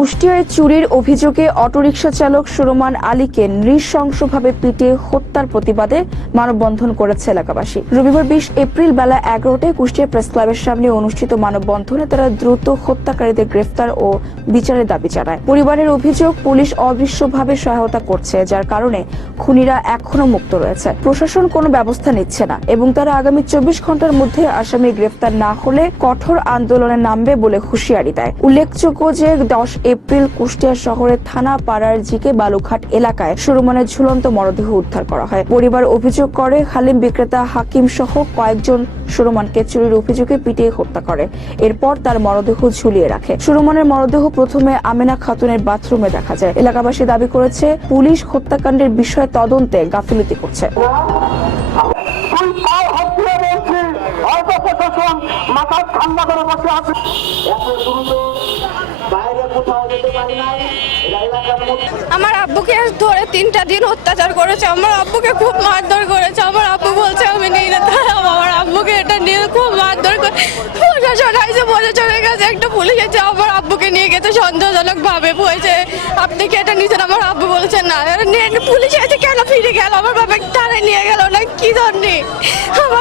কুষ্টিয়ায় চুরির অভিযোগে অটোরিকশা চালক সুরমান আলীকে নৃশংসভাবে পিটিয়ে হত্যার প্রতিবাদে মানববন্ধন করেছে এলাকাবাসী। রবিবার বিশ এপ্রিল বেলা এগারোটায় কুষ্টিয়া প্রেস ক্লাবের সামনে অনুষ্ঠিত মানববন্ধনে তারা দ্রুত হত্যাকারীদের গ্রেফতার ও বিচারের দাবি জানায়। পরিবারের অভিযোগ, পুলিশ অদৃশ্যভাবে সহায়তা করছে, যার কারণে খুনিরা এখনও মুক্ত রয়েছে। প্রশাসন কোনো ব্যবস্থা নিচ্ছে না এবং তারা আগামী চব্বিশ ঘণ্টার মধ্যে আসামি গ্রেফতার না হলে কঠোর আন্দোলনে নামবে বলে হুঁশিয়ারি দেয়। উল্লেখযোগ্য যে দশ এপ্রিল কুষ্টিয়া শহরের থানা পাড়ার জিকে বালুঘাট এলাকায় সুরমানের ঝুলন্ত মরদেহ উদ্ধার করা হয়। পরিবার অভিযোগ করে, হালিম বিক্রেতা হাকিম সহ কয়েকজন সুরমানকে চুরির অভিযোগে পিটিয়ে হত্যা করে। এরপর তার মরদেহ ঝুলিয়ে রাখে। সুরমানের মরদেহ প্রথমে আমেনা খাতুনের বাথরুমে দেখা যায়। এলাকাবাসী দাবি করেছে, পুলিশ হত্যাকাণ্ডের বিষয়ে তদন্তে গাফিলতি করছে। মাথা ঠান্ডা করে বসে আছে। আমার আব্বুকে ধরে তিনটা দিন অত্যাচার করেছে, আমার আব্বুকে খুব মারধর করেছে, আমার আব্বু বলছে, আমি নিয়ে যেতে আমার আব্বুকে এটা নিয়ে খুব মারধর করে প্রশাসন আইসে চলে গেছে একটা পুলিশ এসে আমার আব্বুকে নিয়ে গেছে সন্দেহজনক ভাবে বলছে, আপনি কি এটা নিয়েছেন? আমার আব্বু বলছে, না। পুলিশ এসে কেন ফিরে গেল? আমার বাবা টানে নিয়ে গেল না কি ধরনি আমার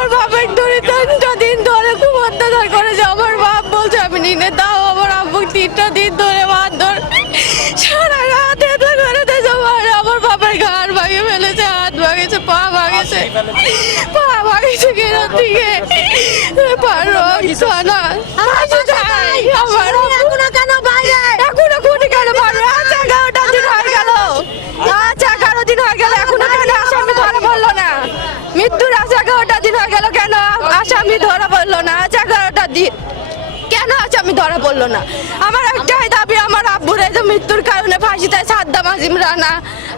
ধরা পড়ল না। আমার একটাই দাবি, আমার আব্বুর এই মৃত্যুর কারণে ফাঁসি দেয় সাদ্দাম আজিম রানা,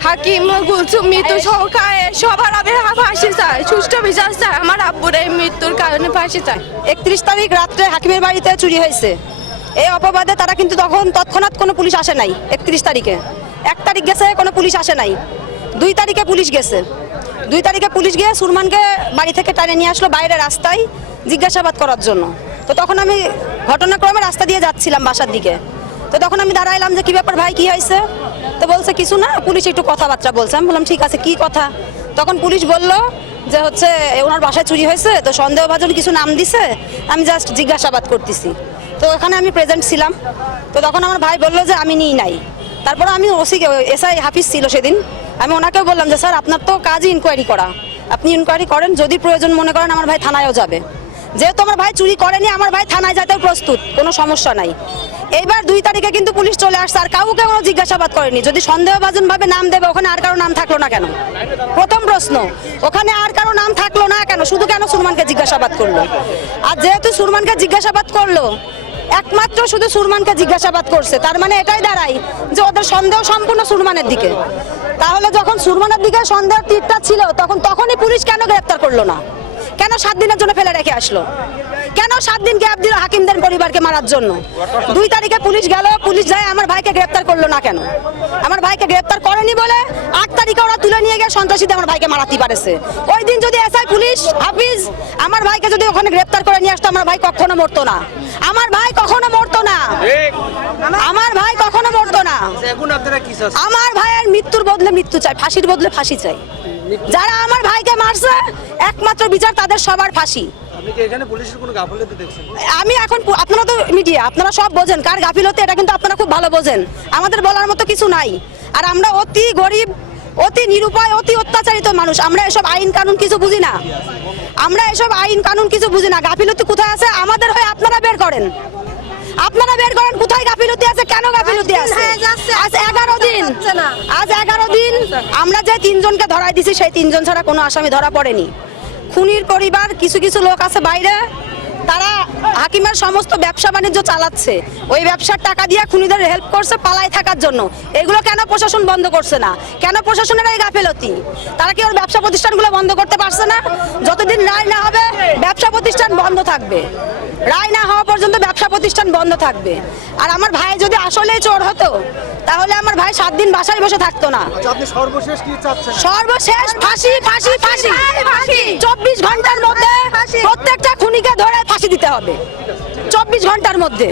হাকিম গুলসুম মৃত্যু সহকারে সবার আমি ফাঁসি চাই সুষ্ঠু বিচার চাই আমার আব্বুর এই মৃত্যুর কারণে ফাঁসি চাই একত্রিশ তারিখ রাত্রে হাকিমের বাড়িতে চুরি হয়েছে। এই অপবাদে তারা কিন্তু তখন তৎক্ষণাৎ কোনো পুলিশ আসে নাই, একত্রিশ তারিখে। এক তারিখ গেছে, কোনো পুলিশ আসে নাই। দুই তারিখে পুলিশ গেছে। দুই তারিখে পুলিশ গিয়ে সুরমানকে বাড়ি থেকে টানে নিয়ে আসলো বাইরে রাস্তায় জিজ্ঞাসাবাদ করার জন্য। তো তখন আমি ঘটনাক্রমে রাস্তা দিয়ে যাচ্ছিলাম বাসার দিকে। তো তখন আমি দাঁড়াইলাম যে, কি ব্যাপার ভাই, কি হয়েছে? তো বলছে, কিছু না, পুলিশ একটু কথাবার্তা বলছে। আমি বললাম, ঠিক আছে, কি কথা? তখন পুলিশ বলল যে, হচ্ছে ওনার বাসায় চুরি হয়েছে, তো সন্দেহভাজন কিছু নাম দিছে, আমি জাস্ট জিজ্ঞাসাবাদ করতেছি। তো এখানে আমি প্রেজেন্ট ছিলাম। তো তখন আমার ভাই বলল যে, আমি নিই নাই। তারপর আমি ওসি এসআই হাফিজ ছিল সেদিন। আমি ওনাকেও বললাম যে, স্যার, আপনার তো কাজই ইনকোয়ারি করা। আপনি ইনকোয়ারি করেন, যদি প্রয়োজন মনে করেন, আমার ভাই থানায়ও যাবে। যেহেতু আমার ভাই চুরি করেনি, আমার ভাই থানায় যেতেও প্রস্তুত, কোনো সমস্যা নাই। এইবার দুই তারিখে কিন্তু পুলিশ চলে আসছে, আর কাউকে কোনো জিজ্ঞাসাবাদ করেনি। যদি সন্দেহভাজন ভাবে নাম দেবে, ওখানে আর কারও নাম থাকল না কেন? প্রথম প্রশ্ন, ওখানে আর কারও নাম থাকল না কেন? শুধু কেন সুরমানকে জিজ্ঞাসাবাদ করল? আর যেহেতু সুরমানকে জিজ্ঞাসাবাদ করল, একমাত্র শুধু সুরমানকে জিজ্ঞাসাবাদ করছে। তার মানে এটাই দাঁড়ায় যে ওদের সন্দেহ সম্পূর্ণ সুরমানের দিকে। তাহলে যখন সুরমানের দিকে সন্দেহ তীরটা ছিল, তখন তখনই পুলিশ কেন গ্রেপ্তার করল না? কেন সাত দিনের জন্য ফেলে রেখে আসলো? কেন সাত দিন গ্যাপ দিল হাকিমদের পরিবারকে মারার জন্য? দুই তারিখে পুলিশ গেল পুলিশ যায় আমার ভাইকে গ্রেপ্তার করল না কেন? আমার ভাইকে গ্রেপ্তার করেনি বলে আট তারিখে ওরা তুলে নিয়ে গিয়ে সন্ত্রাসীদের আমার ভাইকে মারাতে পারেছে। ওই দিন যদি এসআই পুলিশ হাফিজ আমার ভাইকে যদি ওখানে গ্রেপ্তার করে নিয়ে আসতো আমার ভাই কখনো মরতো না। আমার ভাই কখনো মরতো না। আমার ভাই কখনো মরতো না? আমার ভাইয়ের মৃত্যুর বদলে মৃত্যু চাই ফাঁসির বদলে ফাঁসি চাই। যারা আমার ভাইকে মারছে একমাত্র বিচার তাদের সবার ফাঁসি। আমি এখন আপনারা তো মিডিয়া আপনারা সব বোঝেন। কার গাফিলতি এটা কিন্তু আপনারা খুব ভালো বোঝেন। আমাদের বলার মতো কিছু নাই। আর আমরা অতি গরিব অতি নিরুপায় অতি অত্যাচারিত মানুষ। আমরা এসব আইন কানুন কিছু বুঝি না। আমরা এসব আইন কানুন কিছু বুঝি না। গাফিলতি কোথায় আছে? আমাদের হয়ে আপনারা বের করেন। আপনারা বের করেন কোথায় গাফিলতি আছে? কেন আমরা যে তিনজনকে ধরাই দিছি, সেই তিনজন ছাড়া কোনো আসামি ধরা পড়েনি। খুনির পরিবার, কিছু কিছু লোক আছে বাইরে তারা হাকিমের সমস্ত ব্যবসা বাণিজ্য চালাচ্ছে। ওই ব্যবসার টাকা দিয়ে খুনিদের হেল্প করছে পালায় থাকার জন্য। এগুলো কেন প্রশাসন বন্ধ করছে না? কেন প্রশাসনের এই গাফেলতি? তারা কি ওর ব্যবসা প্রতিষ্ঠানগুলো বন্ধ করতে পারছে না? যতদিন রায় না হবে ব্যবসা প্রতিষ্ঠান বন্ধ থাকবে। রায় না হওয়া পর্যন্ত ব্যবসা প্রতিষ্ঠান বন্ধ থাকবে। আর আমার ভাই যদি আসলে চোর হতো তাহলে আমার ভাই সাত দিন বাসায় বসে থাকতো না। আচ্ছা সর্বশেষ কি চাচ্ছেন? সর্বশেষ ফাঁসি ফাঁসি ফাঁসি। চব্বিশ ঘণ্টার মধ্যে প্রত্যেকটা খুনিকে ধরে ফাঁসি দিতে হবে। চব্বিশ ঘণ্টার মধ্যে।